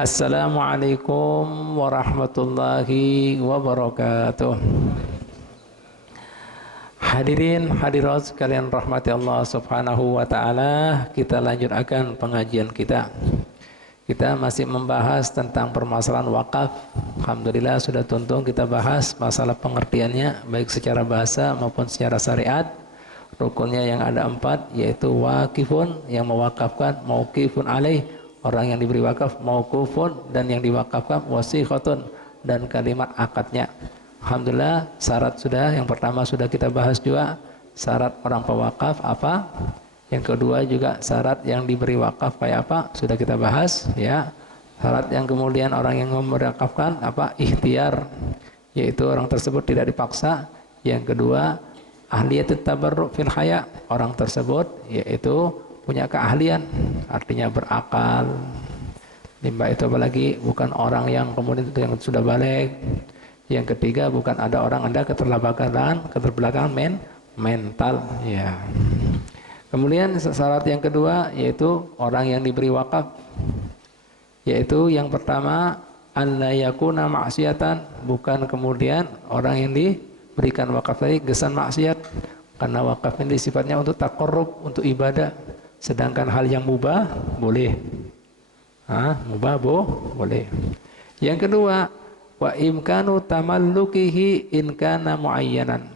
Assalamualaikum warahmatullahi wabarakatuh. Hadirin hadirat sekalian rahmati Allah subhanahu wa ta'ala, kita lanjutkan pengajian kita. Kita masih membahas tentang permasalahan wakaf. Alhamdulillah sudah tuntung kita bahas masalah pengertiannya, baik secara bahasa maupun secara syariat. Rukunnya yang ada 4, yaitu wakifun, yang mewakafkan, mauqifun alaih, orang yang diberi wakaf, mauqufun, dan yang diwakafkan, wasikhatun, dan kalimat akadnya. Alhamdulillah syarat sudah, yang pertama sudah kita bahas juga, syarat orang pewakaf apa. Yang kedua juga syarat yang diberi wakaf kayak apa, sudah kita bahas ya. Syarat yang kemudian orang yang mewakafkan apa, ikhtiar, yaitu orang tersebut tidak dipaksa. Yang kedua ahliyatut tabarru' fil haya, orang tersebut yaitu punya keahlian, artinya berakal. Limba itu apalagi bukan orang yang kemudian yang sudah balik. Yang ketiga bukan ada orang ada keterbelakangan mental ya. Kemudian syarat yang kedua yaitu orang yang diberi wakaf, yaitu yang pertama alla yakuna maksiatan, bukan kemudian orang yang diberikan wakaf tadi gesan maksiat, karena wakaf ini sifatnya untuk taqarrub, untuk ibadah. Sedangkan hal yang mubah boleh, mubah boleh. Yang kedua, wa imkanu tamallukihi in kana muayyanan,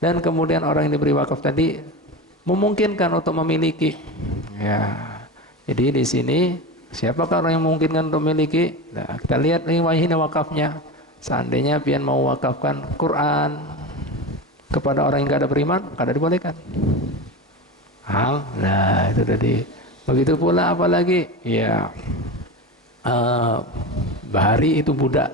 dan kemudian orang yang diberi wakaf tadi memungkinkan untuk memiliki. Ya, jadi di sini siapakah orang yang memungkinkan untuk memiliki? Nah, kita lihat nih wahina wakafnya. Seandainya pian mau wakafkan Quran kepada orang yang tidak ada beriman, kada dibolehkan. Nah itu tadi. Begitu pula apalagi ya bahari itu budak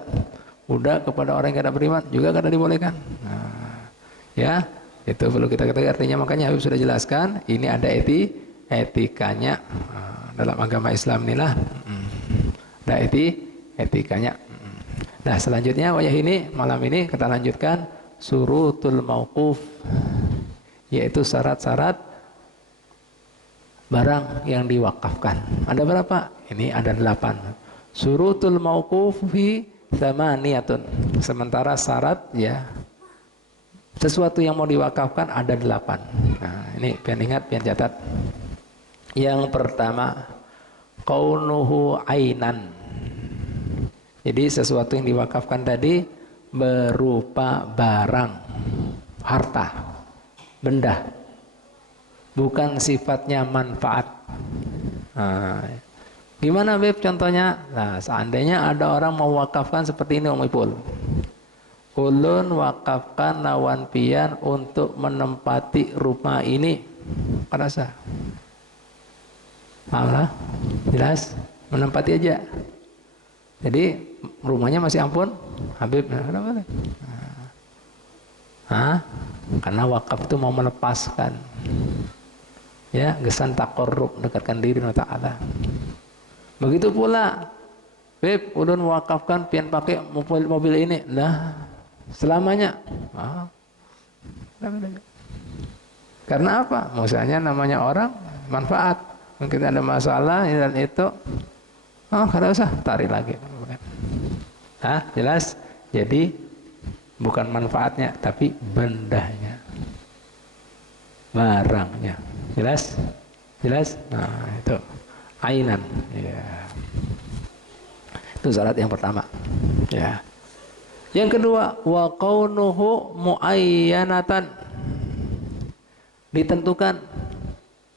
kepada orang yang tidak beriman juga kada dibolehkan. Nah, ya itu perlu kita ketahui artinya. Makanya Habib sudah jelaskan ini ada etikanya dalam agama Islam inilah, ada etikanya. Nah selanjutnya wayah ini malam ini kita lanjutkan surutul mauquf, yaitu syarat-syarat barang yang diwakafkan. Ada berapa? Ini ada 8. Surutul mauqufi tsamaniyatun. Sementara syarat ya sesuatu yang mau diwakafkan ada 8. Nah, ini pian ingat, pian catat. Yang pertama, kaunuhu ainan. Jadi sesuatu yang diwakafkan tadi berupa barang, harta, benda, bukan sifatnya manfaat. Nah, gimana Beb contohnya? Nah, seandainya ada orang mau wakafkan seperti ini Om Ipul. Ulun wakafkan lawan pian untuk menempati rumah ini. Kan rasa? Malah jelas menempati aja. Jadi rumahnya masih ampun Habib. Kenapa? Karena wakaf itu mau melepaskan. Ya, gesan taqarrub, dekatkan diri dengan Ta'ala. Begitu pula Beb, ulun mewakafkan pian pakai mobil ini. Lah, selamanya. Karena apa? Misalnya namanya orang manfaat. Mungkin ada masalah dan itu kada usah tarik lagi. Jelas? Jadi bukan manfaatnya tapi bendanya, barangnya. Jelas? Nah itu ainan ya. Itu syarat yang pertama ya. Yang kedua, wa kaunuhu muayyanatan, ditentukan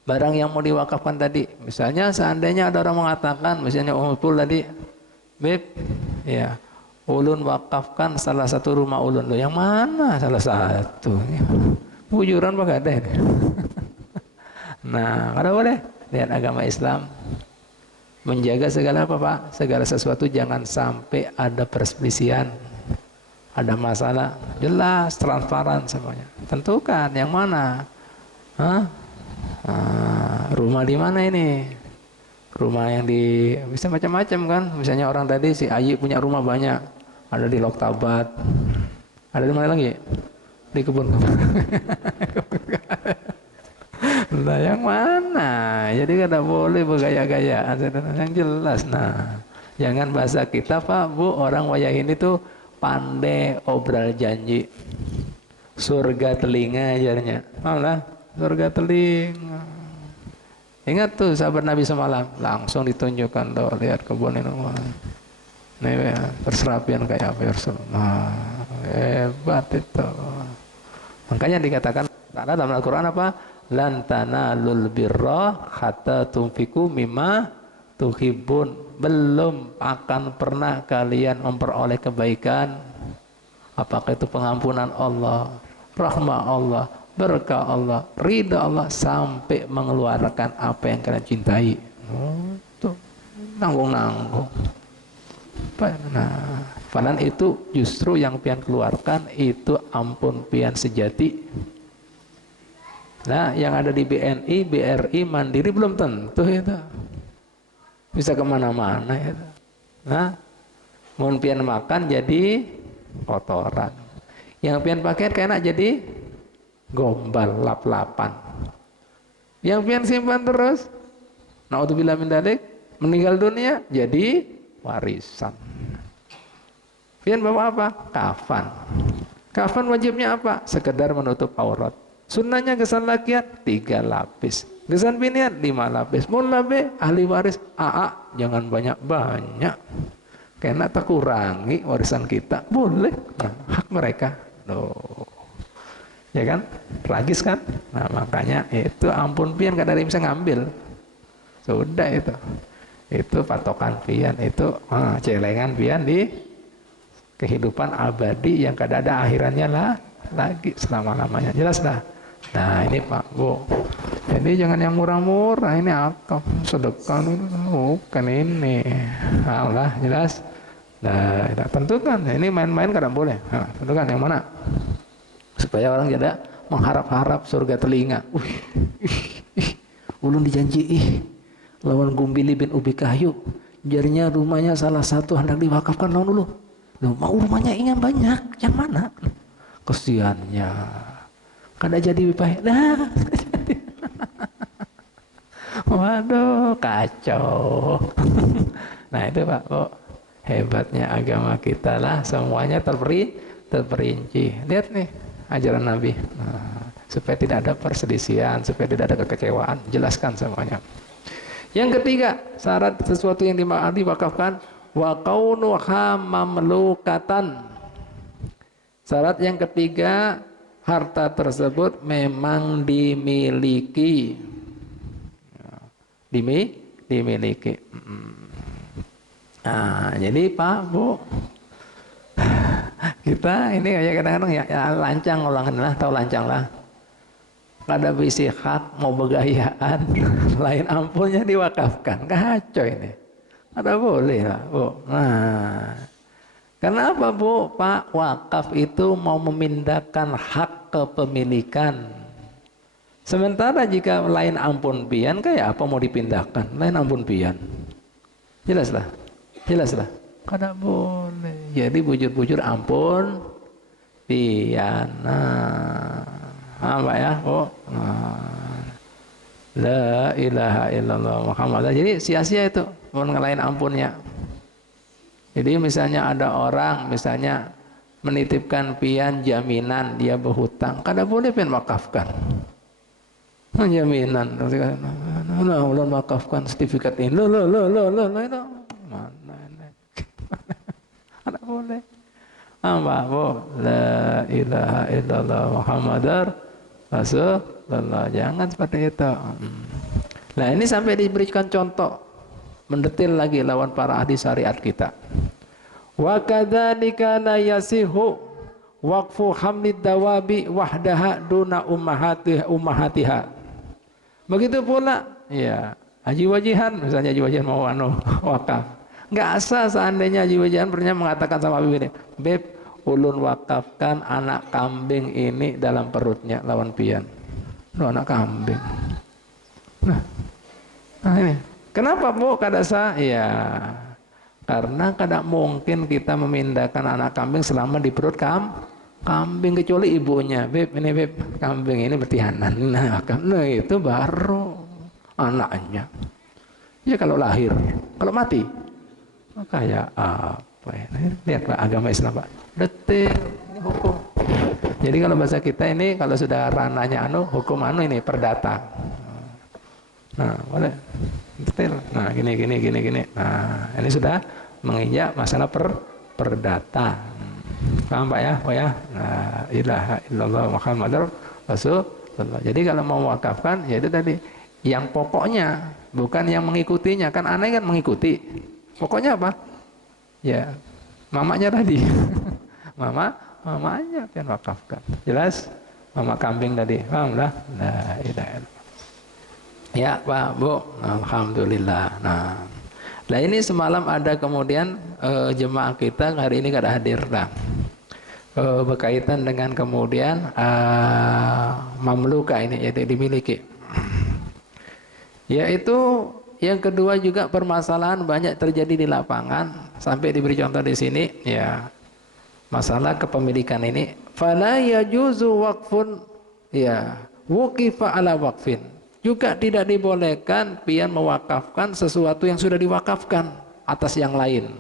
barang yang mau diwakafkan tadi. Misalnya seandainya ada orang mengatakan, misalnya Umul tadi, Beb ya, ulun wakafkan salah satu rumah ulun. Loh, yang mana salah satu? Bujuran apa ada ini? Nah, kada boleh. Lihat agama Islam menjaga segala apa Pak? Segala sesuatu jangan sampai ada perselisihan, ada masalah. Jelas, transparan semuanya. Tentukan yang mana. Rumah di mana ini? Rumah yang di bisa macam-macam kan? Misalnya orang tadi si Ayi punya rumah banyak, ada di Loktabat, ada di mana lagi? Di kebun. Nah, yang mana? Jadi kada boleh bergaya-gayaan, yang jelas. Nah, Jangan bahasa kita Pak Bu, orang wayah ini tuh pandai obral janji. Surga telinga ajarnya. Malah surga telinga. Ingat tuh sahabat Nabi semalam, langsung ditunjukkan tuh, lihat kebun ini. Nih ya, perserapian kayak apa ya Rasulullah. Hebat itu. Makanya dikatakan dalam Al-Quran apa? Lan tanalul birra hatta tunfiku mimma tuhibbun. Belum akan pernah kalian memperoleh kebaikan, apakah itu pengampunan Allah, rahmah Allah, berkah Allah, ridha Allah, sampai mengeluarkan apa yang kalian cintai. Tuh nanggung-nanggung. Nah, padahal itu justru yang pian keluarkan itu ampun pian sejati. Nah, yang ada di BNI, BRI, Mandiri belum tentu itu bisa kemana-mana itu. Nah, mau pian makan jadi kotoran, yang pian pakai kena jadi gombal, lap-lapan. Yang pian simpan terus, naudzubillah min dzalik, meninggal dunia jadi warisan. Pian bawa apa? Kafan. Kafan wajibnya apa? Sekedar menutup aurat. Sunnahnya gesan lakian 3 lapis. Gesan binian 5 lapis. Mula be ahli waris AA jangan banyak-banyak. Kena tak kurangi warisan kita. Boleh. Nah, hak mereka. Loh. Ya kan? Tragis kan? Nah, makanya itu ampun pian kada ada yang bisa ngambil. Sudah itu. Itu patokan pian, itu celengan pian di kehidupan abadi yang kada ada akhirannya lah lagi selama-lamanya. Jelas dah. Nah, ini Pak Bu. Jadi jangan yang murah-murah, ini akaf, sedekah bukan ini. Allah, jelas. Nah, tentukan. Ini main-main kada boleh. Nah, tentukan yang mana? Supaya orang tidak mengharap-harap surga telinga. Ulun dijanji lawan Gumbili bin Ubi Kayu, jarinya rumahnya salah satu hendak diwakafkan lawan dulu. Loh, mau rumahnya ingin banyak, yang mana? Kesiannya, kada jadi baik. Nah, waduh, kacau. Nah itu Pak, oh, hebatnya agama kita lah, semuanya terperinci. Lihat nih ajaran Nabi, supaya tidak ada perselisihan, supaya tidak ada kekecewaan, jelaskan semuanya. Yang ketiga, syarat sesuatu yang diwakafkan, wa kaunuha mamlukatan. Syarat yang ketiga, harta tersebut memang dimiliki. Dimiliki. Nah, jadi Pak Bu, kita ini kayak kadang-kadang ya lancang ulangan lah, tahu lancang lah. Kada bisi hak mau begayaan, lain ampunnya diwakafkan, kacau ini. Ada boleh lah Bu. Nah, karena apa Bu? Pak, wakaf itu mau memindahkan hak kepemilikan. Sementara jika lain ampun pian, kayak apa mau dipindahkan? Lain ampun pian. Jelaslah, jelaslah. Kada boleh. Jadi bujur-bujur ampun pian. Nah, apa ya? Oh, la ilaha illallah Muhammad. Jadi sia-sia itu mau ngelain ampunnya. Jadi misalnya ada orang misalnya menitipkan pian jaminan dia berhutang, kada boleh pian wakafkan. Jaminan, nah, ulun wakafkan sertifikat ini, lo itu mana ini? Kada boleh. Apa Bu? La ilaha illallah Muhammadar Rasulullah. Jangan seperti itu. Nah, ini sampai diberikan contoh mendetil lagi lawan para ahli syariat kita. Wa kadzalika la yasihu waqfu hamlid dawabi wahdaha duna ummahatiha. Begitu pula, ya, haji wajihan, misalnya haji wajihan mau wakaf. Nggak asal seandainya haji wajihan pernah mengatakan sama bibirnya, Beb, ulun wakafkan anak kambing ini dalam perutnya lawan pian. Loh, anak kambing. Nah ini. Kenapa Bu kada sah? Ya, karena kada mungkin kita memindahkan anak kambing selama di perut kambing kecuali ibunya. Beb, ini Beb, kambing ini bertihanan. Nah, itu baru anaknya. Ya kalau lahir, kalau mati. Kayak apa ya? Lihat Pak, agama Islam Pak, detail ini hukum. Jadi kalau bahasa kita ini kalau sudah ranahnya hukum ini perdata. Nah, boleh detail. Nah, gini. Nah, ini sudah menginjak masalah perdata. Paham Pak ya? Oh ya. Nah, ilaha illallah Muhammadur Rasulullah. Jadi kalau mau wakafkan ya itu tadi yang pokoknya, bukan yang mengikutinya. Kan aneh kan mengikuti. Pokoknya apa? Ya, mamanya tadi. Mamanya yang wakafkan. Jelas? Mama kambing tadi. Paham lah? Nah, ilaha illallah. Ya Pak, Bu, alhamdulillah. Nah ini semalam ada kemudian jemaah kita hari ini kada hadir lah. Berkaitan dengan kemudian mamluka ini yaitu dimiliki. Yaitu yang kedua juga permasalahan banyak terjadi di lapangan sampai diberi contoh di sini ya masalah kepemilikan ini. Fala yajuzu waqfun ya wuqifa ala waqfin. Juga tidak dibolehkan pian mewakafkan sesuatu yang sudah diwakafkan atas yang lain.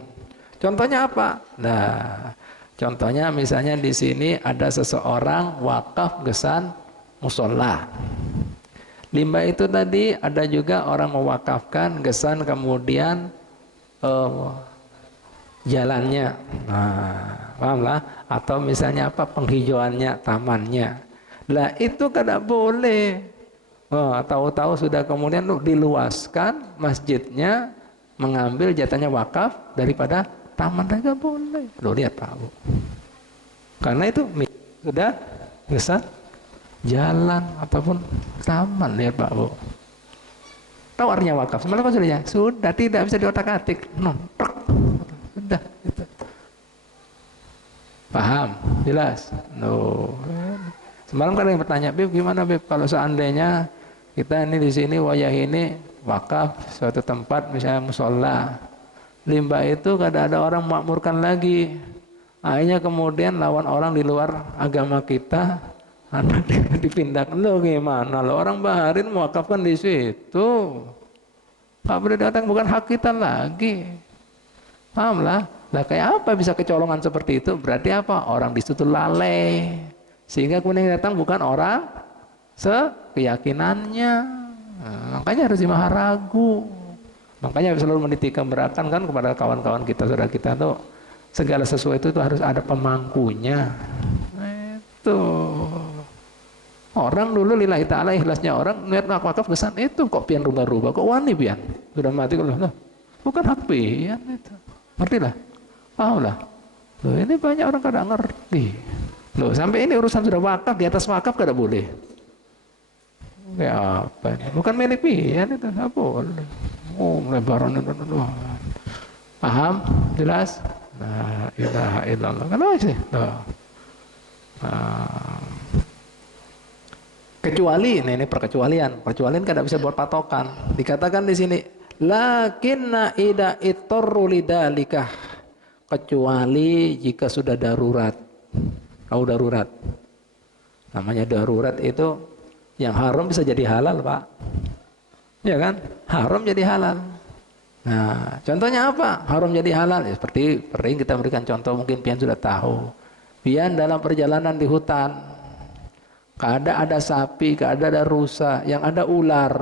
Contohnya apa? Nah, contohnya misalnya di sini ada seseorang wakaf gesan musola. Limbah itu tadi ada juga orang mewakafkan gesan kemudian jalannya. Nah, pahamlah? Atau misalnya apa penghijauannya, tamannya. Lah itu kada boleh. Tahu-tahu sudah kemudian diluaskan masjidnya mengambil jatahnya wakaf daripada taman tidak boleh. Loh lihat Pak Bu. Karena itu sudah gesan jalan ataupun taman lihat Pak Bu. Tahu artinya wakaf? Semalam kan sudah ya? Sudah tidak bisa diotak-atik. Sudah gitu. Paham? Jelas? Semalam kan ada yang bertanya, Beb gimana Beb kalau seandainya kita ini di sini wayah ini wakaf suatu tempat misalnya musola, limbah itu kada ada orang makmurkan lagi, akhirnya kemudian lawan orang di luar agama kita, anak dipindahkan. Lo gimana lo orang baharin mewakafkan di situ, nggak boleh datang, bukan hak kita lagi. Paham lah? Lah kayak apa bisa kecolongan seperti itu? Berarti apa? Orang di situ lalai, sehingga kemudian datang bukan orang keyakinannya. Makanya harus dimaharagu. Makanya selalu menitikkan beratkan kan kepada kawan-kawan kita, saudara kita tuh segala sesuatu itu harus ada pemangkunya. Itu orang dulu lillahi ta'ala ikhlasnya orang niat wakaf kesan itu kok pian rubah-rubah, kok wani pian sudah mati kalau bukan hak pian itu. Ngerti lah? Paham lah? Loh ini banyak orang kada ngerti. Loh sampai ini urusan sudah wakaf, di atas wakaf kada boleh. Ya apa? Bukan milik pian itu, apa boleh. Oh lebaran itu. Paham? Jelas? La ilaha illallah. Kalau sih. Kecuali ini perkecualian. Perkecualian kada bisa buat patokan. Dikatakan di sini, lakinna ida itorru lidalikah, kecuali jika sudah darurat. Tahu darurat? Namanya darurat itu yang haram bisa jadi halal Pak. Ya kan? Haram jadi halal. Nah, contohnya apa? Haram jadi halal. Ya, seperti sering kita berikan contoh, mungkin pian sudah tahu. Pian dalam perjalanan di hutan, kada ada sapi, kada ada rusa, yang ada ular.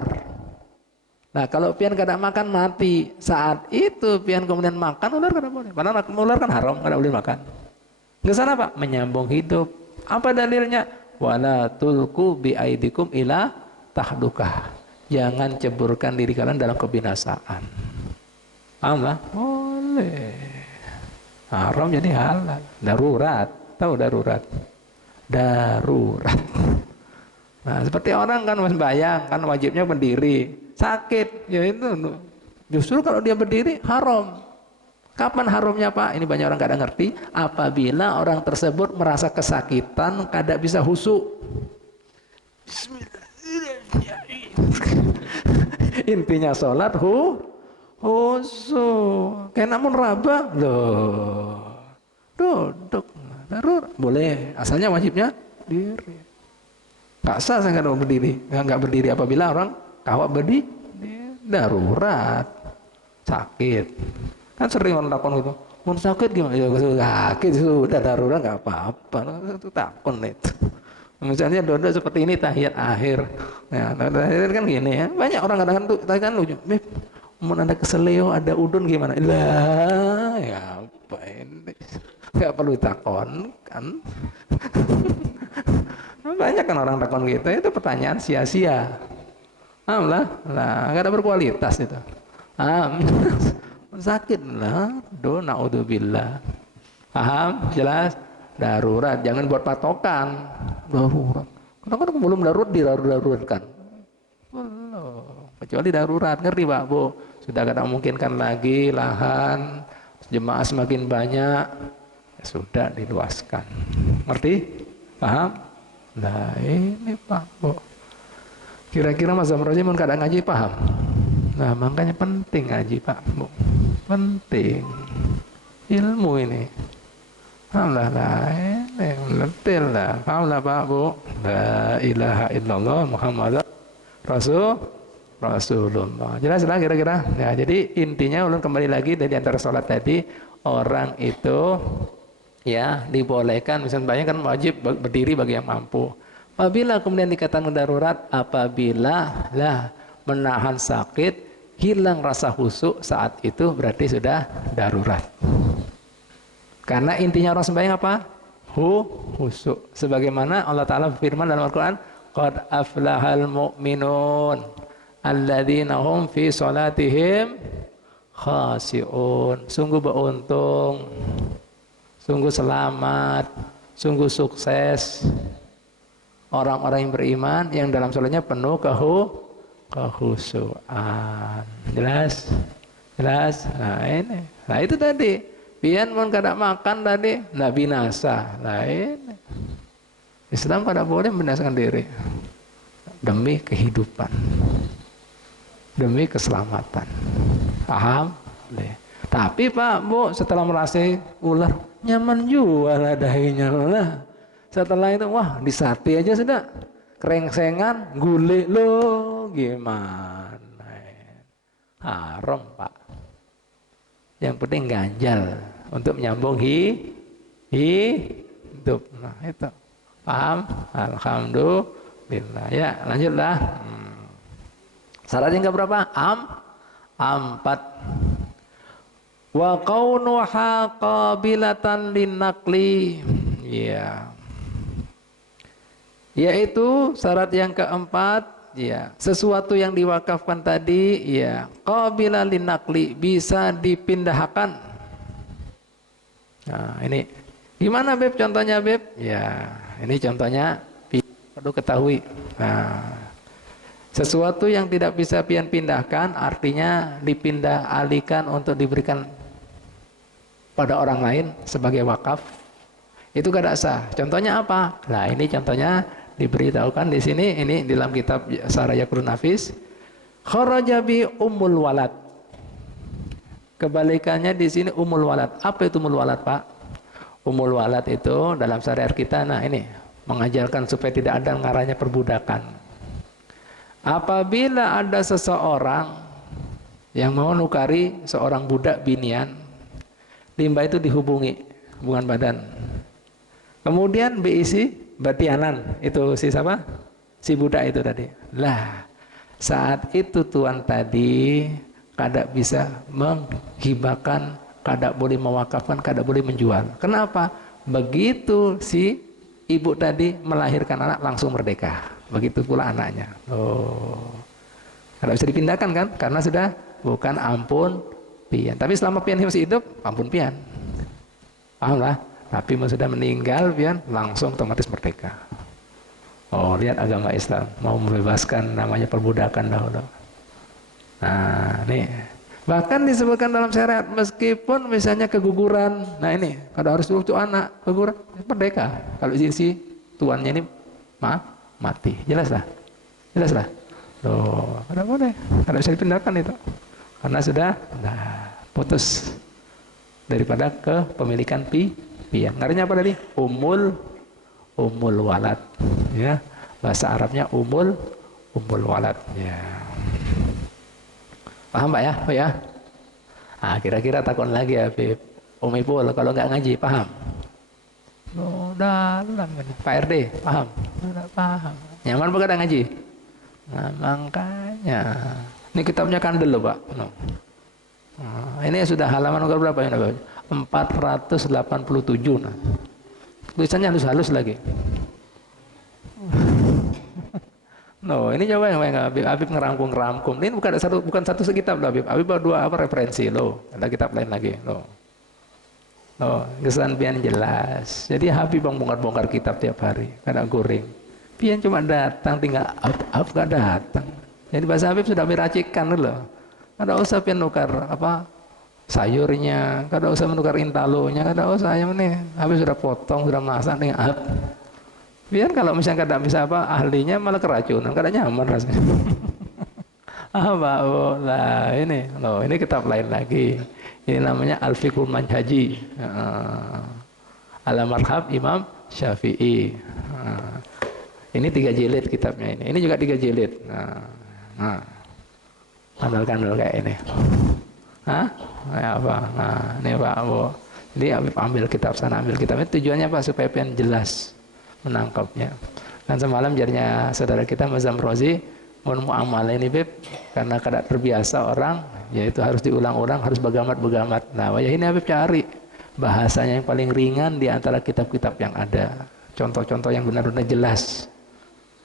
Nah, kalau pian kada makan mati, saat itu pian kemudian makan ular kada boleh. Padahal ular kan haram, kada boleh makan. Ke sana Pak, menyambung hidup. Apa dalilnya? Wala tulku bi aidikum ila tahdukah. Jangan ceburkan diri kalian dalam kebinasaan. Paham lah? Boleh. Haram jadi halal. Darurat. Tahu darurat? Darurat. Nah, seperti orang kan sembahyang, kan wajibnya berdiri. Sakit, ya itu. Justru kalau dia berdiri haram. Kapan haramnya Pak? Ini banyak orang kada ngerti. Apabila orang tersebut merasa kesakitan, kada bisa husu. Intinya sholat husu. Kayak namun raba loh. Duduk. Darurat boleh. Asalnya wajibnya diri. Gak sah saya nggak berdiri. Nggak berdiri apabila orang kawat berdiri. Darurat. Sakit. Kan sering orang takon gitu. Mun sakit gimana? Ya sakit sudah darurat nggak apa-apa. Itu takon itu. Misalnya doa seperti ini tahiyat akhir. Ya, tahiyat kan gini ya. Banyak orang kadang-kadang tuh kan lucu. Beb, mau ada keseleo, ada udun gimana? Lah, ya apa ini? Nggak perlu takon kan? Banyak kan orang takon gitu. Itu pertanyaan sia-sia. Lah, nggak ada berkualitas itu. Sakit lah, naudzubillah. Paham? Jelas? Darurat, jangan buat patokan. Darurat. Kadang-kadang belum darurat didaruratkan. Belum. Kecuali darurat, ngerti Pak Bu? Sudah kadang memungkinkan lagi lahan, jemaah semakin banyak, ya sudah diluaskan. Ngerti? Paham? Nah ini Pak Bu. Kira-kira Mas Zamroji mun kadang ngaji paham? Nah makanya penting ngaji Pak Bu. Penting. Ilmu ini. Allah ini letil lah. Paham lah Pak Bu? La ilaha illallah Muhammad Rasulullah. Jelas lah kira-kira. Ya, jadi intinya ulun kembali lagi dari antara sholat tadi, orang itu ya dibolehkan, misalnya banyak kan wajib berdiri bagi yang mampu. Apabila kemudian dikatakan darurat, apabila lah menahan sakit, hilang rasa khusyuk saat itu berarti sudah darurat. Karena intinya orang sembahyang apa? Khusyuk. Sebagaimana Allah Ta'ala berfirman dalam Al-Quran, qad aflahal mu'minun alladzina hum fi salatihim khasi'un. Sungguh beruntung, sungguh selamat, sungguh sukses orang-orang yang beriman yang dalam salatnya penuh kekhusyuan. Jelas? Jelas? Nah ini. Nah itu tadi. Pian mun kada makan tadi, ndak binasa. Nah ini. Islam kada boleh membinasakan diri. Demi kehidupan. Demi keselamatan. Paham? Tapi Pak Bu, setelah merasa ular, nyaman juga lah dahinya lah. Setelah itu, wah disate aja sudah. Kerengsengan, gulai lo gimana? Haram Pak. Yang penting ganjal untuk menyambung hidup. Nah itu. Paham? Alhamdulillah. Ya lanjutlah. Syaratnya berapa? Empat. Wa kaunuha qabilatan linakli. Ya. Yaitu syarat yang keempat, ya, sesuatu yang diwakafkan tadi, ya, qabilan linakli, bisa dipindahkan. Nah, ini gimana Beb contohnya Beb? Ya, ini contohnya perlu ketahui. Nah, sesuatu yang tidak bisa pian pindahkan artinya dipindah alihkan untuk diberikan pada orang lain sebagai wakaf. Itu kada sah. Contohnya apa? Nah, ini contohnya diberitahukan di sini, ini dalam kitab Syarah Yaqrun Nafis. Kharaja bi ummul walad. Kebalikannya di sini ummul walad. Apa itu ummul walad, Pak? Ummul walad itu dalam syariat kita, nah ini mengajarkan supaya tidak ada ngaranya perbudakan. Apabila ada seseorang yang mau nukari seorang budak binian, limbah itu dihubungi hubungan badan. Kemudian BIC batianan, itu si siapa? Si budak itu tadi. Lah, saat itu tuan tadi kada bisa menghibahkan, kada boleh mewakafkan, kada boleh menjual. Kenapa? Begitu si ibu tadi melahirkan anak langsung merdeka. Begitu pula anaknya. Oh, kada bisa dipindahkan kan? Karena sudah bukan ampun pian. Tapi selama pian masih hidup, ampun pian. Paham lah? Tapi sudah meninggal pian langsung otomatis merdeka. Oh, lihat agama Islam mau membebaskan namanya perbudakan dahulu. Nah, nih bahkan disebutkan dalam syariat meskipun misalnya keguguran. Nah ini kalau harus lucu anak keguguran merdeka. Kalau si tuannya ini mati, jelas lah, jelas lah. Loh, ada boleh, ada bisa dipindahkan itu karena sudah putus daripada kepemilikan pian. Artinya apa tadi? Umul walad, ya, bahasa Arabnya umul walad, ya. Paham Pak ya? Oh ya. Ah, kira-kira takon lagi Habib. Umi Pul kalau nggak ngaji paham? Oh, dalam ini. Pak RD paham? Nggak paham. Nyaman apa kadang ngaji? Nah, makanya ini kitabnya kandel loh Pak. No. Nah, ini sudah halaman nomor berapa ya? 487. Nah. Tulisannya halus-halus lagi. No, ini coba yang Habib ngerangkum. Ini bukan satu sekitab loh Habib. Habib bawa dua apa referensi loh. Ada kitab lain lagi loh. Oh, kesan pian jelas. Jadi Habib bongkar-bongkar kitab tiap hari, kada goreng. Pian cuma datang tinggal up gak datang. Jadi bahasa Habib sudah meracikan loh. Kada usah pian nukar apa sayurnya, kada usah menukar intalonya, kada usah yang ini. Habib sudah potong, sudah masak tinggal up. Biar kalau misalnya kada bisa apa ahlinya malah keracunan, kada nyaman rasanya. Lah ini, loh ini kitab lain lagi. Ini namanya Al-Fiqhul Manhaji. Al-Marhab Imam Syafi'i. Ini 3 jilid kitabnya ini. Ini juga 3 jilid. Kandel-kandel kayak ini. Hah? Kayak apa? Nah, ini Pak Abu. Jadi ambil kitab sana, ambil kitabnya. Tujuannya apa? Supaya pengen jelas menangkapnya. Dan semalam jadinya saudara kita Mazam Rozi muamal ini Beb, karena kada terbiasa orang, yaitu harus diulang-ulang, harus begamat-begamat. Nah, wajah ini Habib cari bahasanya yang paling ringan di antara kitab-kitab yang ada. Contoh-contoh yang benar-benar jelas.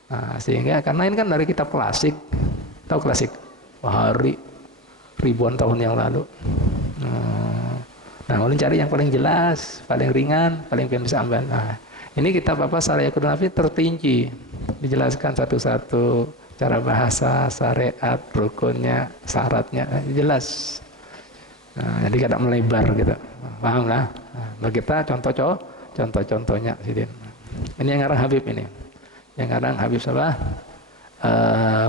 Nah, sehingga karena ini kan dari kitab klasik. Tahu klasik? Hari ribuan tahun yang lalu. Nah, ulun cari yang paling jelas, paling ringan, paling bisa ambil. Nah, ini kitab apa Syariatul Nafi terperinci, dijelaskan satu-satu cara bahasa, syariat, rukunnya, syaratnya, jelas. Nah, jadi kada melebar gitu, paham lah. Nah, kita contoh-contohnya, Sidin. Ini yang ngarang Habib ini, yang ngarang Habib siapa?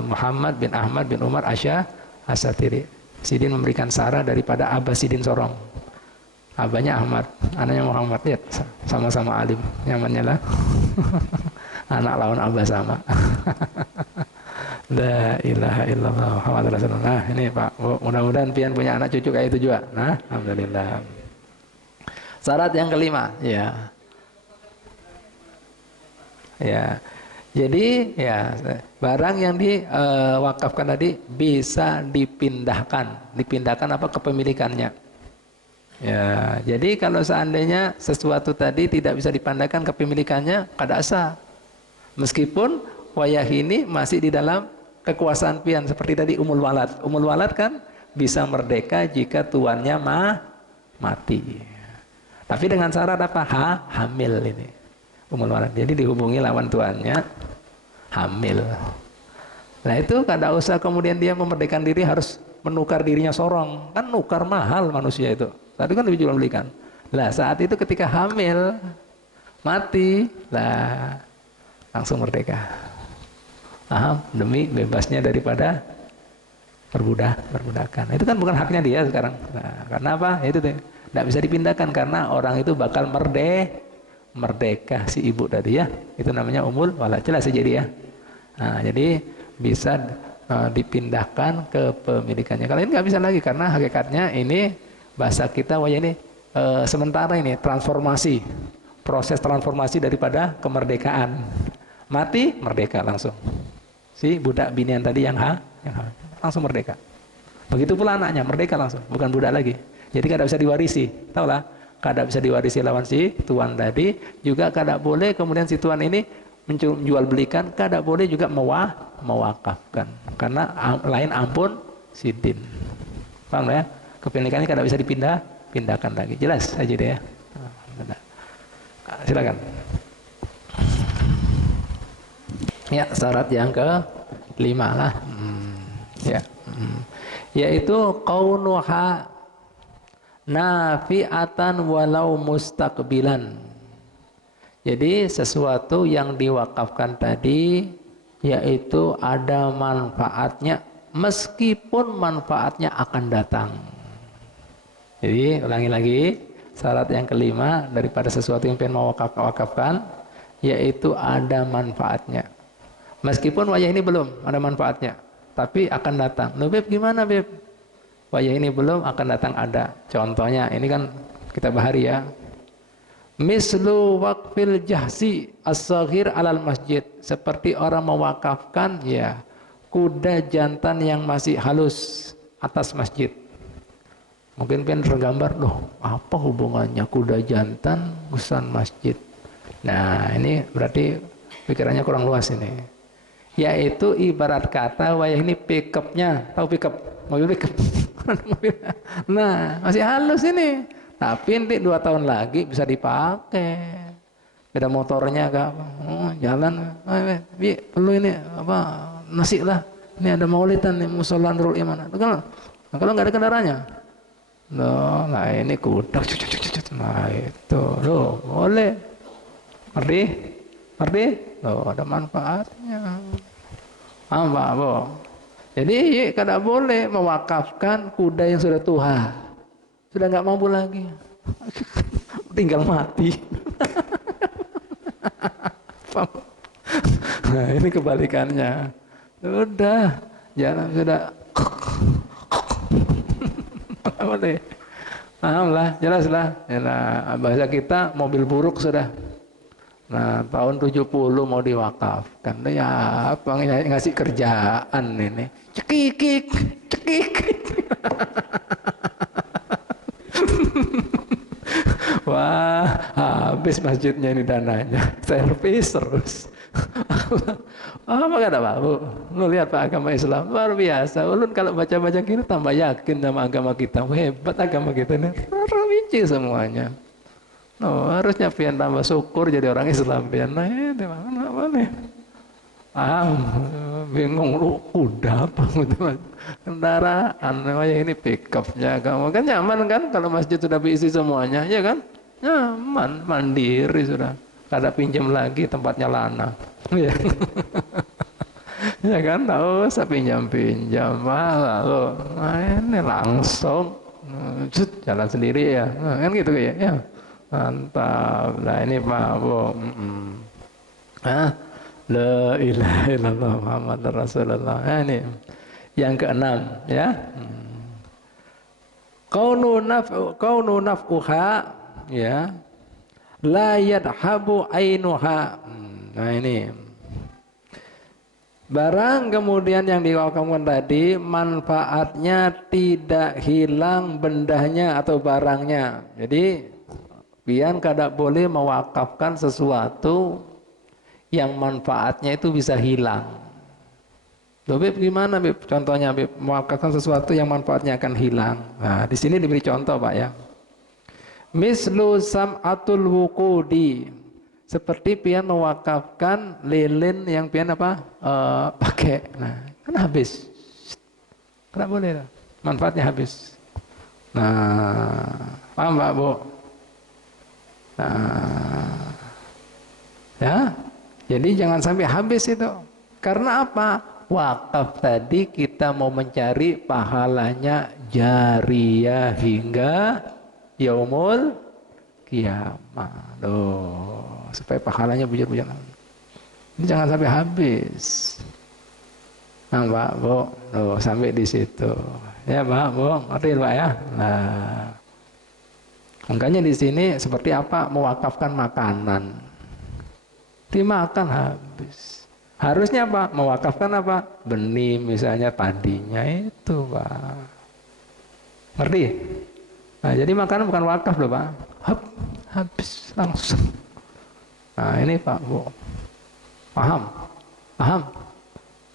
Muhammad bin Ahmad bin Umar Asy-Syatiri. Sidin memberikan sarah daripada Abah Sidin Sorong. Abahnya Ahmad, anaknya Muhammad, lihat sama-sama alim, nyamannya lah. Anak lawan Abah sama. La ilaha illallah Muhammad Rasulullah. Nah, ini Pak, mudah-mudahan pian punya anak cucu kayak itu juga. Nah, alhamdulillah. Syarat yang kelima, ya. Ya. Jadi, ya, barang yang diwakafkan tadi bisa dipindahkan. Dipindahkan apa kepemilikannya? Ya, jadi kalau seandainya sesuatu tadi tidak bisa dipindahkan kepemilikannya, kada sah. Meskipun wayah ini masih di dalam kekuasaan pian seperti tadi Umul Walad. Umul Walad kan bisa merdeka jika tuannya mati. Tapi dengan syarat apa? Hamil ini. Umul Walad. Jadi dihubungi lawan tuannya hamil. Nah itu kada usah kemudian dia memerdekakan diri harus menukar dirinya sorong. Kan nukar mahal manusia itu. Tadi kan dijual belikan. Lah saat itu ketika hamil mati, lah langsung merdeka. Paham? Demi bebasnya daripada perbudakan. Itu kan bukan haknya dia sekarang. Nah, karena apa? Itu tidak bisa dipindahkan karena orang itu bakal merdeka si ibu tadi ya. Itu namanya umul walad. Jelas ya jadi ya. Nah, jadi bisa dipindahkan ke pemilikannya. Kalau ini nggak bisa lagi karena hakikatnya ini bahasa kita wajah ini sementara ini transformasi, proses transformasi daripada kemerdekaan. Mati merdeka langsung. Si budak binian tadi yang langsung merdeka. Begitu pula anaknya merdeka langsung, bukan budak lagi. Jadi kada bisa diwarisi, tahu lah. Kada bisa diwarisi lawan si tuan tadi, juga kada boleh kemudian si tuan ini menjual belikan, kada boleh juga mewakafkan. Karena lain ampun sidin. Paham ya? Kepemilikannya kada bisa dipindahkan lagi. Jelas aja deh ya. Silakan. Ya, syarat yang ke-5 lah. Ya. Yaitu qaunuha nafi'atan walau mustaqbilan. Jadi sesuatu yang diwakafkan tadi yaitu ada manfaatnya meskipun manfaatnya akan datang. Jadi ulangi lagi, syarat yang kelima daripada sesuatu yang pengen mewakafkan yaitu ada manfaatnya. Meskipun wajah ini belum ada manfaatnya, tapi akan datang. Loh Beb, gimana Beb? wayah ini belum, akan datang ada. Contohnya ini kan kita bahari ya. Mislu waqfil jahsi as-saghir alal masjid, seperti orang mewakafkan ya kuda jantan yang masih halus atas masjid. Mungkin pengen tergambar, loh apa hubungannya kuda jantan urusan masjid. Nah ini berarti pikirannya kurang luas ini. Yaitu ibarat kata wayah ini pickupnya, tahu pickup, mobil pickup. Nah masih halus ini, tapi nanti 2 tahun lagi bisa dipakai. Beda motornya kak, jalan, perlu ini apa nasi lah. Ini ada maulidan nih, musola Nurul Iman. Kalau nggak ada kendaraannya, loh, nah ini kuda, nah itu, loh boleh, ngerti, loh ada manfaatnya. Apa, bu? Jadi kada boleh mewakafkan kuda yang sudah tua, sudah nggak mampu lagi, tinggal mati. Nah ini kebalikannya, udah jangan sudah. Boleh, paham lah, jelas lah. Yalah, bahasa kita mobil buruk sudah. Nah tahun 70 mau diwakafkan, ya apa ngasih kerjaan ini, cekikik. Wah habis masjidnya ini dananya, servis terus. Apa kata Pak Bu? Lu lihat Pak agama Islam luar biasa. Ulun kalau baca-baca gini tambah yakin sama agama kita. Hebat agama kita ini. Rinci semuanya. Oh, harusnya pian tambah syukur jadi orang Islam pian. Nah, ini mana boleh. Bingung lu kuda apa gitu. Kendaraan kayak ini pickupnya kamu kan nyaman kan kalau masjid sudah berisi semuanya, ya kan? Nyaman, mandiri sudah. Kada pinjam lagi tempatnya lana. Ya. Ya kan, tahu saya pinjam lalu nah ini langsung jalan sendiri ya, nah, kan gitu ya. Mantap lah ini Pak Bu. La ilaha illallah Muhammad Rasulullah. Nah, ini yang keenam ya. Kaunu naf'uha ya. La yadhabu ainuha. Nah ini barang kemudian yang diwakafkan tadi manfaatnya tidak hilang bendahnya atau barangnya. Jadi pian kada boleh mewakafkan sesuatu yang manfaatnya itu bisa hilang. Loh, Beb, gimana Beb? Contohnya Beb, mewakafkan sesuatu yang manfaatnya akan hilang. Nah di sini diberi contoh Pak ya. Mislu sam'atul wuqudi, seperti pian mewakafkan lilin yang pian apa pakai, nah kan habis, tidak boleh, manfaatnya habis. Nah paham Pak Bu? Nah ya, jadi jangan sampai habis itu. Karena apa? Wakaf tadi kita mau mencari pahalanya jariyah hingga yaumul kiamat. Loh, supaya pahalanya bujur-bujur. Ini jangan sampai habis. Nah, Pak Bu, loh, sampai di situ. Ya, Pak Bu, ngerti Pak ya? Nah, makanya di sini seperti apa mewakafkan makanan. Dimakan habis. Harusnya Pak mewakafkan apa? Benih misalnya padinya itu, Pak. Ngerti? Nah, jadi makanan bukan wakaf loh Pak. Habis langsung. Nah ini Pak Bu. Paham?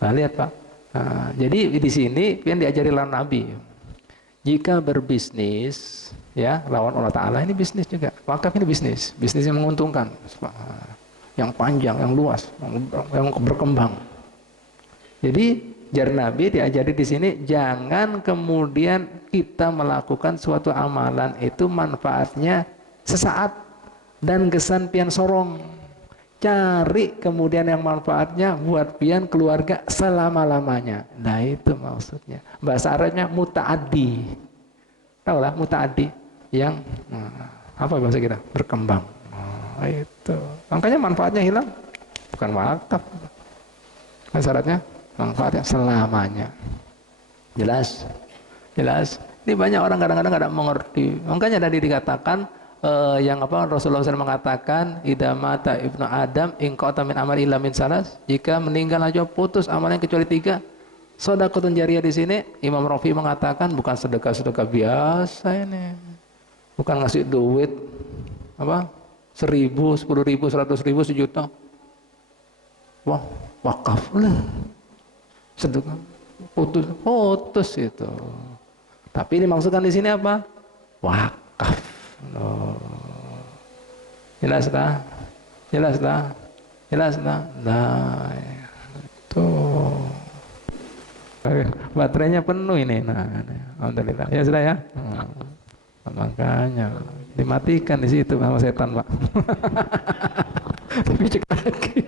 Nah lihat Pak. Nah, jadi di sini yang diajari lawan Nabi. Jika berbisnis, ya lawan Allah Taala ini bisnis juga. Wakaf ini bisnis yang menguntungkan, yang panjang, yang luas, yang berkembang. Jadi jar Nabi diajari di sini, jangan kemudian kita melakukan suatu amalan itu manfaatnya sesaat dan kesan pian sorong. Cari kemudian yang manfaatnya buat pian keluarga selama-lamanya. Nah itu maksudnya. Bahasa Arabnya muta'addi. Tahu lah muta'addi yang apa bahasa kita? Berkembang. Itu. Makanya manfaatnya hilang. Bukan wakaf. Syaratnya manfaatnya selamanya. Jelas? Jelas. Ini banyak orang kadang-kadang tidak mengerti. Makanya tadi dikatakan yang apa Rasulullah SAW mengatakan idza mata ibnu Adam in qata min amali illa min salas, jika meninggal aja putus amalnya kecuali 3. Shadaqatun jariyah di sini Imam Rafi mengatakan bukan sedekah-sedekah biasa ini. Bukan ngasih duit apa 1.000, 10.000, 100.000, 1 juta. Wah, wakaf lah. Sedekah putus itu. Tapi dimaksudkan di sini apa? Wakaf. Oh. Jelas lah, jelas lah, jelas lah. Nah, itu baterainya penuh ini. Nah, alhamdulillah. Ya sudah ya. Makanya dimatikan di situ sama setan, Pak. Dipicik lagi.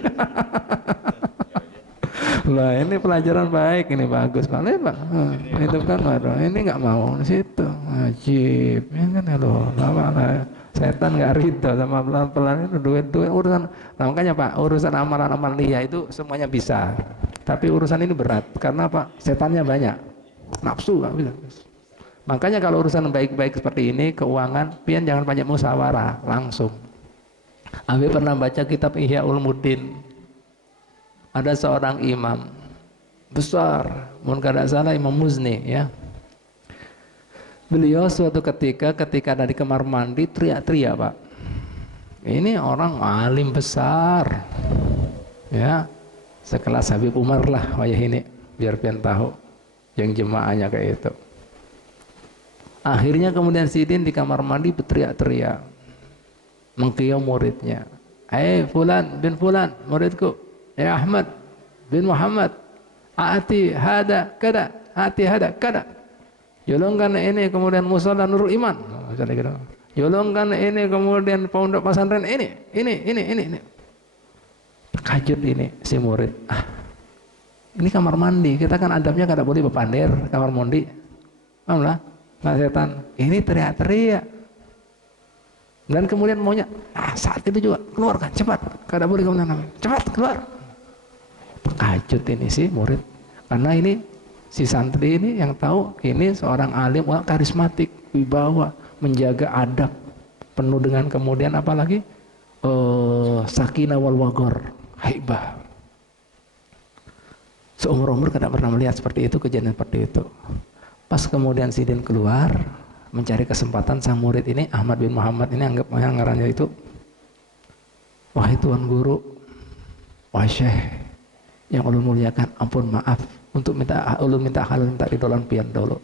Lah ini pelajaran baik, ini bagus banget Pak. Itu kan waduh, ini nggak mau di situ. Ajib, ya kan ya loh. Lama setan nggak ridho sama pelan-pelan itu duit urusan. Nah, makanya Pak, urusan amalan-amalan dia itu semuanya bisa. Tapi urusan ini berat karena Pak, setannya banyak. Nafsu nggak bisa. Makanya kalau urusan baik-baik seperti ini, keuangan, pian jangan banyak musyawarah, langsung. Abi pernah baca kitab Ihya Ulumuddin. Ada seorang imam besar, mungkin tidak salah Imam Muzni ya. Beliau suatu ketika dari kamar mandi teriak-teriak Pak. Ini orang alim besar, ya, sekelas Habib Umar lah wayah ini, biar pian tahu yang jemaahnya kayak itu. Akhirnya kemudian Sidin di kamar mandi berteriak-teriak, mengkiyau muridnya. Fulan bin Fulan, muridku. Ya Ahmad bin Muhammad, ati hada kada, ati hada kada. Jolongkan ini kemudian musola Nurul Iman. Jolongkan ini kemudian pondok pesantren ini. Terkajut ini si murid. Ini kamar mandi, kita kan adabnya kada boleh bepander kamar mandi. Paham lah? Nah setan, ini teriak-teriak. Dan kemudian maunya, saat itu juga keluarkan cepat, kada boleh kemudian cepat keluar. Terkajut ini si murid, karena ini si santri ini yang tahu ini seorang alim, orang karismatik, wibawa, menjaga adab, penuh dengan kemudian apalagi sakinah wal waqar, haibah. Seumur-umur kada pernah melihat seperti itu, kejadian seperti itu. Pas kemudian Sidin keluar mencari kesempatan, sang murid ini Ahmad bin Muhammad ini anggap ngarannya itu, wahai tuan guru, wahai syekh yang ulun muliakan, ampun maaf untuk ulun minta halal minta ridolan pian dulu.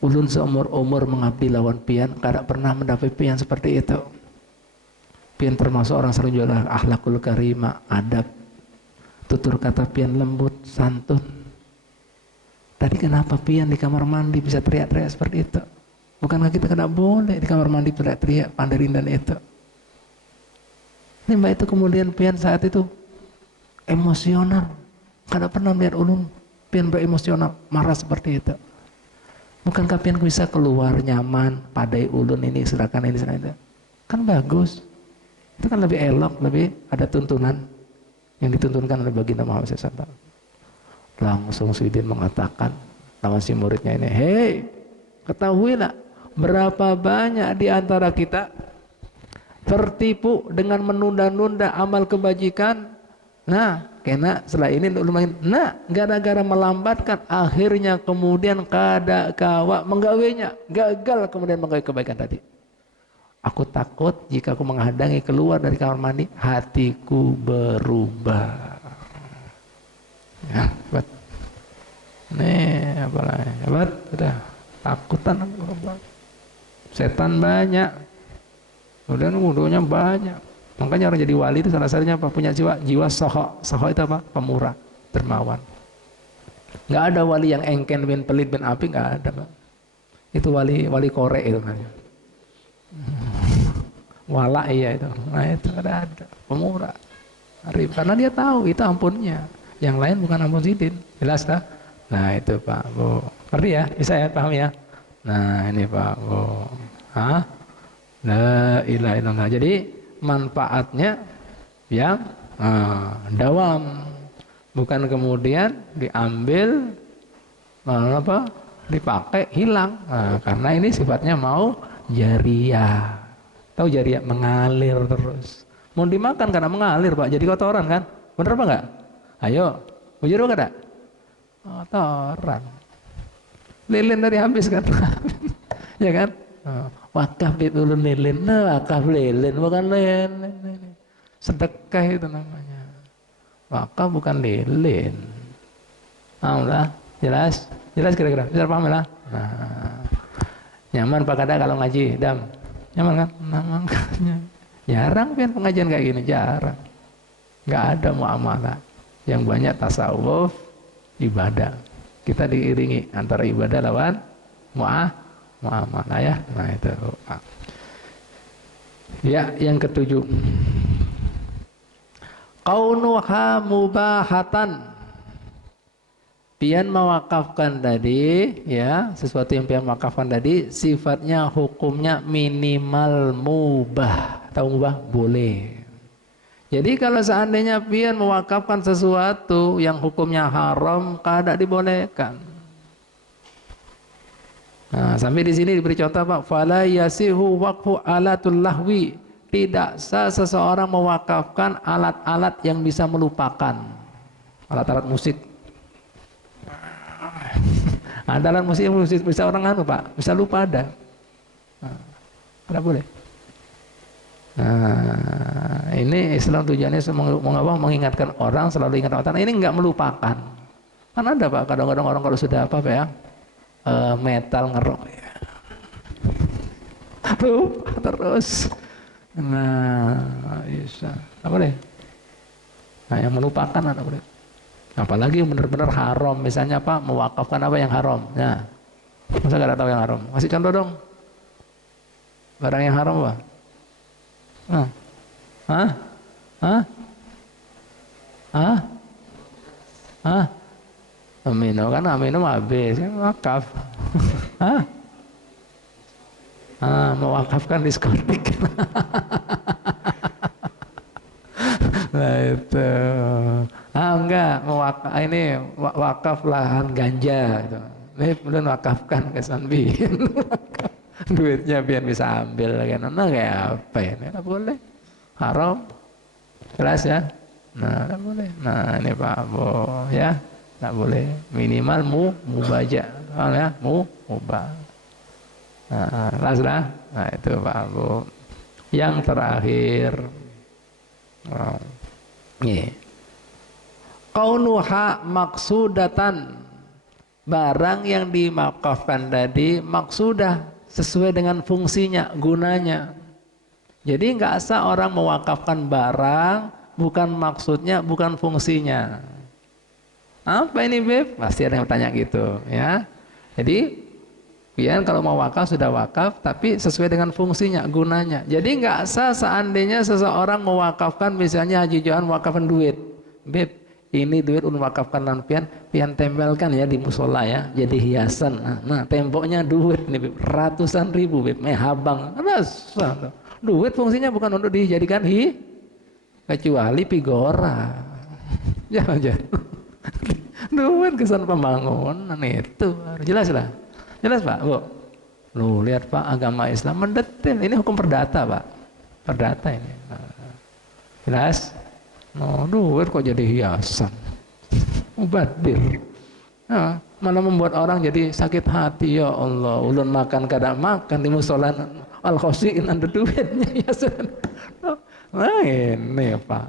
Ulun seumur-umur mengabdi lawan pian kada pernah mendapat pian seperti itu. Pian termasuk orang serunjuk akhlakul karimah, adab, tutur kata pian lembut, santun. Tadi kenapa pian di kamar mandi bisa teriak-teriak seperti itu? Bukankah kita kada boleh di kamar mandi teriak-teriak panderindan itu? Ini mbak itu kemudian pian saat itu emosional, kada pernah melihat ulun pian beremosional marah seperti itu. Bukankah pian bisa keluar nyaman, padai ulun ini serahkan ini serahkan itu, kan bagus. Itu kan lebih elok, lebih ada tuntunan yang dituntunkan oleh baginda Muhammad SAW. Langsung Sidin mengatakan lawan si muridnya ini, hei, ketahuilah berapa banyak di antara kita tertipu dengan menunda-nunda amal kebajikan. Nah, kena setelah ini lumayan. Nah, gara-gara melambatkan, akhirnya kemudian kada kawa menggawainya, gagal kemudian menggawe kebaikan tadi. Aku takut jika aku menghadangi keluar dari kamar mandi, hatiku berubah. Ya, buat. Nih, apalagi, buat, udah takutan aku. Setan banyak, kemudian wudunya banyak. Makanya orang jadi wali itu salah satunya apa? Punya jiwa soho. Soho itu apa? Pemurah, dermawan. Nggak ada wali yang engken bin pelit bin api, nggak ada Pak. Itu wali korek itu kan. Wala iya itu. Nah itu ada pemurah. Arif. Karena dia tahu itu ampunnya. Yang lain bukan ampun Sidin. Jelas tak? Nah itu Pak Bu. Ngerti ya? Bisa ya? Paham ya? Nah ini Pak Bu. Hah? La ilaha illallah. Jadi manfaatnya yang dawam, bukan kemudian diambil apa dipakai hilang. Nah, karena ini sifatnya mau jariyah. Tahu jariyah mengalir terus. Mau dimakan karena mengalir Pak, jadi kotoran kan? Bener apa enggak? Ayo, bujur apa enggak? Kotoran. Lilin tadi habis kan? Ya kan? Wakaf ulun lilin, nah wakaf lilin bukan lilin. Sedekah itu namanya. Wakaf bukan lilin. Alhamdulillah, jelas? Jelas kira-kira? Bisa paham lah? Nah, nyaman Pak Kada kalau ngaji, Dam? Nyaman kan? Nah, makanya jarang pian pengajian kayak gini, jarang. Nggak ada muamalah. Yang banyak tasawuf, ibadah. Kita diiringi antara ibadah lawan muamalah ya. Nah itu. Ya, yang ketujuh. Kaunuha mubahatan. Pian mewakafkan tadi, ya, sesuatu yang pian mewakafkan tadi sifatnya hukumnya minimal mubah. Tahu mubah? Boleh. Jadi kalau seandainya pian mewakafkan sesuatu yang hukumnya haram, kada dibolehkan. Nah, sampai di sini diberi contoh Pak, fala yasihu waqfu alatul lahwi. Tidak sah seseorang mewakafkan alat-alat yang bisa melupakan. Alat-alat musik. Ada alat musik yang bisa orang Pak, bisa lupa ada. Nah, ada boleh. Nah, ini Islam tujuannya mengingatkan orang, selalu ingat orang. Ini enggak melupakan. Kan ada Pak, kadang-kadang orang kalau sudah apa ya, metal ngerok ya. Lupa terus. Nah, bisa. Apa deh? Nah, yang melupakan ada boleh. Apalagi benar-benar haram, misalnya apa, mewakafkan apa yang haram. Nah, masa nggak tahu yang haram? Kasih contoh dong. Barang yang haram apa? Amino kan amino habis, wakaf. Mewakafkan diskotik. Nah itu. Enggak, ini wakaf lahan ganja gitu. Ini kemudian wakafkan ke Sanbian. Duitnya biar bisa ambil kan. Nah kayak apa ya? Nggak boleh. Haram. Jelas ya? Nah, nggak boleh. Nah, ini Pak Bo ya. Nggak boleh. Minimal mubaja. Ya, mubah. Nah, jelas lah. Nah, itu Pak Bo. Yang terakhir. Nih. Kaunuha maksudatan, barang yang dimakafkan tadi maksudah, sesuai dengan fungsinya, gunanya. Jadi nggak sah orang mewakafkan barang bukan maksudnya, bukan fungsinya. Apa ini Beb? Pasti ada yang tanya gitu ya. Jadi pian kalau mau wakaf sudah wakaf, tapi sesuai dengan fungsinya, gunanya. Jadi nggak sah seandainya seseorang mewakafkan, misalnya Haji Johan mewakafkan duit, Beb, ini duit ulun wakafkan lan pian tempelkan ya di musola ya, jadi hiasan. Nah temboknya duit nih Beb, ratusan ribu Beb, mehabang. Rasa duit fungsinya bukan untuk dijadikan kecuali pigora. Jangan. Duit kesan pembangunan itu jelas lah. Jelas Pak, Bu. Lu lihat Pak, agama Islam mendetail. Ini hukum perdata Pak. Perdata ini. Jelas? No, duit kok jadi hiasan. Mubadir. Nah, malah membuat orang jadi sakit hati. Ya Allah, ulun makan kadang makan di musola al-khosiin ada duitnya hiasan. Nah ini Pak.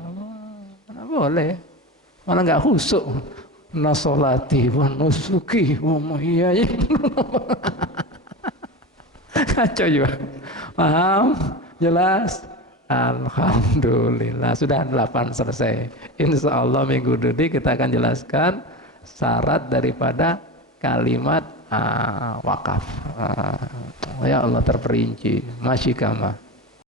Mana boleh. Malah nggak khusuk. Nasolati wa nusuki wa muhyaya. Kacau juga. Paham? Jelas? Alhamdulillah. Sudah 8 selesai. Insya Allah minggu ini kita akan jelaskan syarat daripada kalimat wakaf. Ya Allah terperinci. Masyikama.